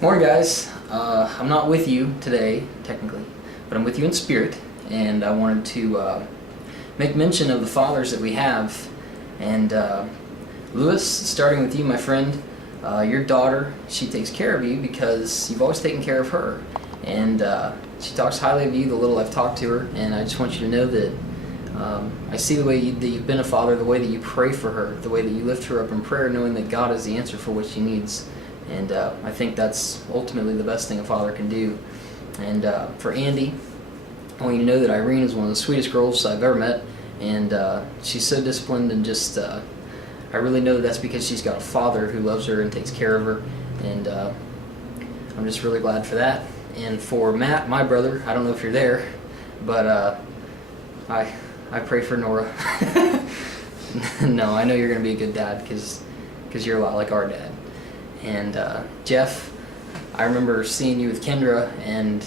Morning, guys. I'm not with you today, technically, but I'm with you in spirit, and I wanted to make mention of the fathers that we have. And Lewis, starting with you, my friend, your daughter, she takes care of you because you've always taken care of her. And she talks highly of you, the little I've talked to her, and I just want you to know that I see the way that you've been a father, the way that you pray for her, the way that you lift her up in prayer, knowing that God is the answer for what she needs. And I think that's ultimately the best thing a father can do. And for Andy, I want you to know that Irene is one of the sweetest girls I've ever met, and she's so disciplined, and just I really know that's because she's got a father who loves her and takes care of her, and I'm just really glad for that. And for Matt, my brother, I don't know if you're there, but I pray for Nora. No, I know you're going to be a good dad because you're a lot like our dad. And Jeff, I remember seeing you with Kendra, and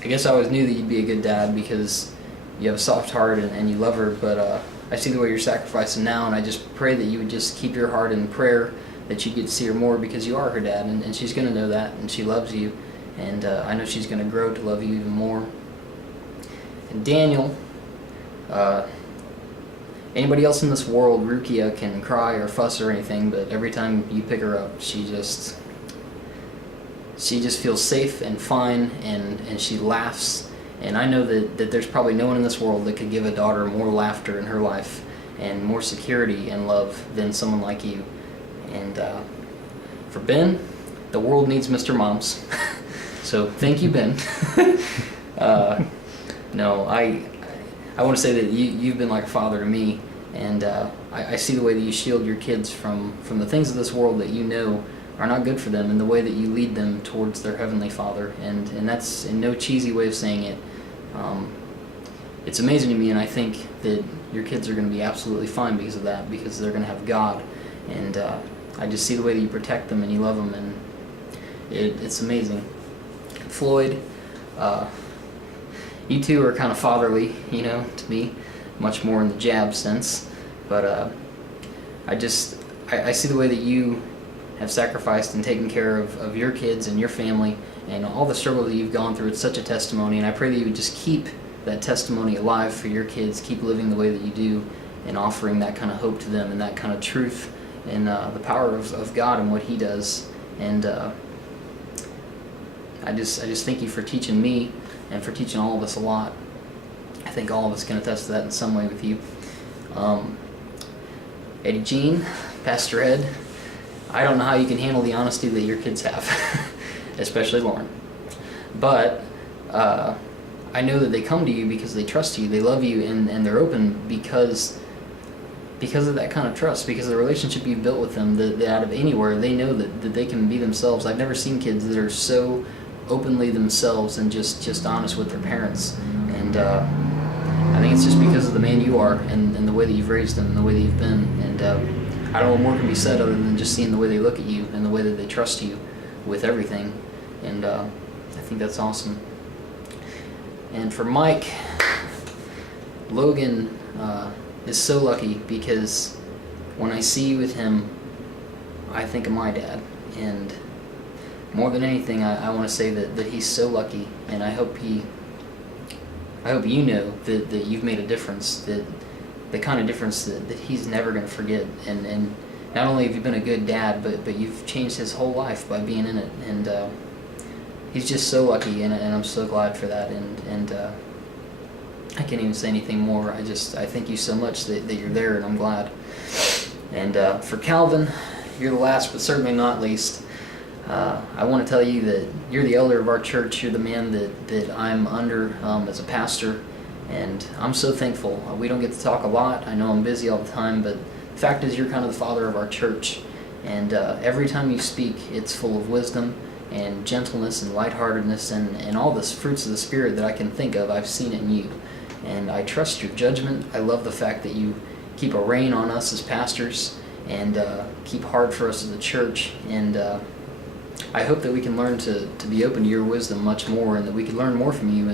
I guess I always knew that you'd be a good dad because you have a soft heart and you love her, but I see the way you're sacrificing now, and I just pray that you would just keep your heart in prayer, that you get to see her more because you are her dad, and she's going to know that, and she loves you, and I know she's going to grow to love you even more. And Daniel, anybody else in this world, Rukia, can cry or fuss or anything, but every time you pick her up, she just feels safe and fine, and she laughs. And I know that there's probably no one in this world that could give a daughter more laughter in her life and more security and love than someone like you. And for Ben, the world needs Mr. Moms. So thank you, Ben. No, I want to say that you've been like a father to me, and I see the way that you shield your kids from the things of this world that you know are not good for them, and the way that you lead them towards their Heavenly Father, and that's in no cheesy way of saying it. It's amazing to me, and I think that your kids are going to be absolutely fine because of that, because they're going to have God, and I just see the way that you protect them and you love them, and it's amazing. Floyd, you two are kind of fatherly, to me, much more in the jab sense, but I see the way that you have sacrificed and taken care of your kids and your family and all the struggle that you've gone through. It's such a testimony, and I pray that you would just keep that testimony alive for your kids, keep living the way that you do and offering that kind of hope to them and that kind of truth and the power of God and what He does. And I just thank you for teaching me and for teaching all of us a lot. I think all of us can attest to that in some way with you. Eddie Jean, Pastor Ed, I don't know how you can handle the honesty that your kids have, especially Lauren. But I know that they come to you because they trust you, they love you, and they're open because of that kind of trust, because of the relationship you've built with them, that out of anywhere, they know that they can be themselves. I've never seen kids that are so openly themselves and just honest with their parents. And I think it's just because of the man you are and the way that you've raised them and the way that you've been. And I don't know what more can be said other than just seeing the way they look at you and the way that they trust you with everything. And I think that's awesome. And for Mike, Logan is so lucky because when I see you with him, I think of my dad. And more than anything, I want to say that he's so lucky, and I hope you know that you've made a difference, that the kind of difference that he's never going to forget. And not only have you been a good dad, but you've changed his whole life by being in it. And he's just so lucky, and I'm so glad for that. And I can't even say anything more. I thank you so much that you're there, and I'm glad. And for Calvin, you're the last but certainly not least. I want to tell you that you're the elder of our church. You're the man that I'm under as a pastor, and I'm so thankful. We don't get to talk a lot. I know I'm busy all the time, but the fact is you're kind of the father of our church, and every time you speak, it's full of wisdom and gentleness and lightheartedness and all the fruits of the Spirit that I can think of. I've seen it in you, and I trust your judgment. I love the fact that you keep a rein on us as pastors and keep hard for us as a church, and I hope that we can learn to be open to your wisdom much more, and that we can learn more from you,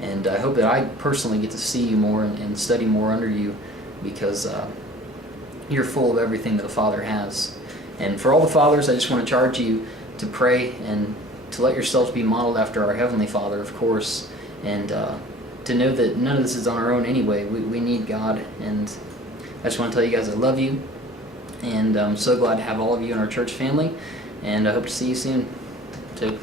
and I hope that I personally get to see you more and study more under you, because you're full of everything that a father has. And for all the fathers, I just want to charge you to pray and to let yourselves be modeled after our Heavenly Father, of course, and to know that none of this is on our own anyway. We need God, and I just want to tell you guys I love you, and I'm so glad to have all of you in our church family, and I hope to see you soon, too.